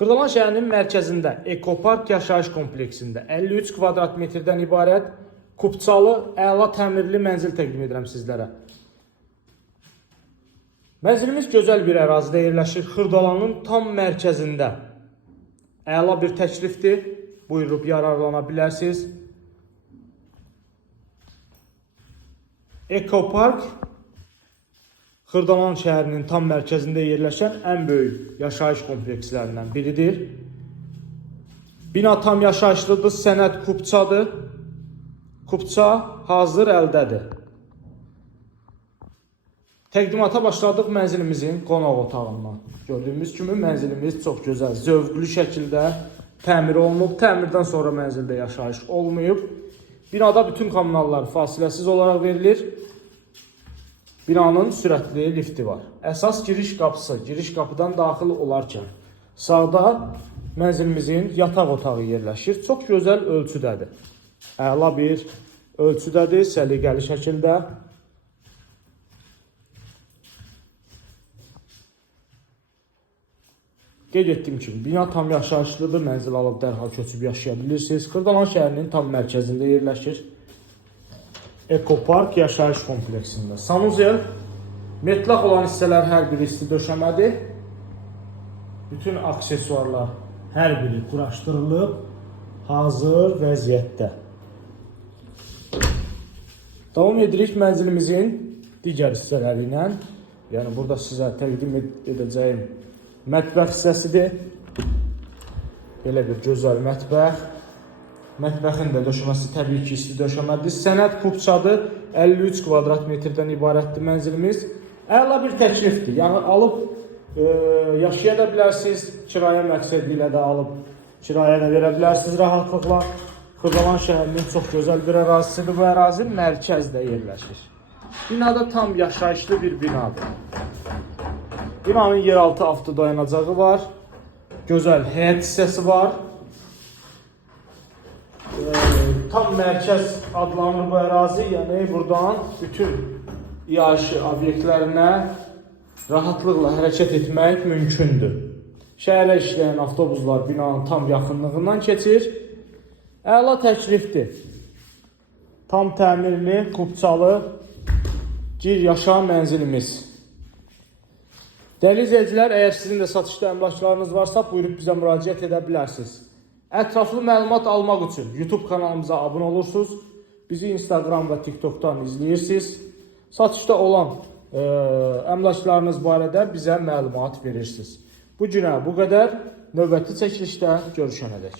Xırdalan şəhərinin mərkəzində Ekopark yaşayış kompleksində 53 kvadrat metrdən ibarət kubçalı, əla təmirli mənzil təqdim edirəm sizlərə. Mənzilimiz gözəl bir ərazidə yerləşir. Xırdalanın tam mərkəzində. Əla bir təklifdir. Buyurub yararlana bilərsiniz. Ekopark Xırdalan şəhərinin tam mərkəzində yerləşən ən böyük yaşayış komplekslərindən biridir. Bina tam yaşayışlıdır, sənəd kubçadır. Kubça hazır əldədir. Təqdimata başladıq mənzilimizin qonaq otağından. Gördüyümüz kimi mənzilimiz çox gözəl, zövqlü şəkildə təmir olunub. Təmirdən sonra mənzildə yaşayış olmayıb. Binada bütün kommunallar fasiləsiz olaraq verilir. Binanın sürətli lifti var. Əsas giriş qapısı, giriş qapıdan daxil olarkən sağda mənzilimizin yataq otağı yerləşir. Çox gözəl ölçüdədir. Əla bir ölçüdədir, səliqəli şəkildə. Qeyd etdiyim kimi, bina tam yaşayışlıdır, mənzil alıb dərhal köçüb yaşaya bilirsiniz. Xırdalan şəhərinin tam mərkəzində yerləşir. Ekopark yaşayış kompleksində. Sanuzel, metlaq olan hissələr hər biri isti döşəmədir. Bütün aksesuarlar hər biri quraşdırılıb, hazır vəziyyətdə. Davam edirik mənzilimizin digər hissələri ilə. Yəni, burada sizə təqdim edəcəyim mətbəx hissəsidir. Belə bir gözəl mətbəx. Mətbəxin də döşəməsi təbii ki, isti döşəmədir. Sənəd kubçadır. 53 kvadrat metrdən ibarətdir mənzilimiz. Əla bir təklifdir. Yəni, alıb yaşaya da bilərsiniz. Kirayə məqsədi ilə də alıb kirayə də verə bilərsiniz rahatlıqla. Xırdalan şəhərinin çox gözəl bir ərazisidir. Bu ərazi mərkəzdə yerləşir. Binada tam yaşayışlı bir binadır. Binanın yeraltı avtodayanacağı var. Gözəl həyət hissəsi var. Tam mərkəz adlanır bu ərazi. Yəni, buradan bütün iaşi obyektlərinə rahatlıqla hərəkət etmək mümkündür. Şəhərə işləyən avtobuslar binanın tam yaxınlığından keçir. Əla təklifdir. Tam təmirli, kubçalı, gir yaşa mənzilimiz. Dəyərli izləyicilər, əgər sizin də satışda əmlaklarınız varsa, buyurub bizə müraciət edə bilərsiniz. Ətraflı məlumat almaq üçün YouTube kanalımıza abunə olursunuz. Bizi Instagram və TikTok'dan izləyirsiniz. Satışda olan əmlaklarınız barədə bizə məlumat verirsiniz. Bu günə bu qədər. Növbəti çəkilişdə görüşənədək.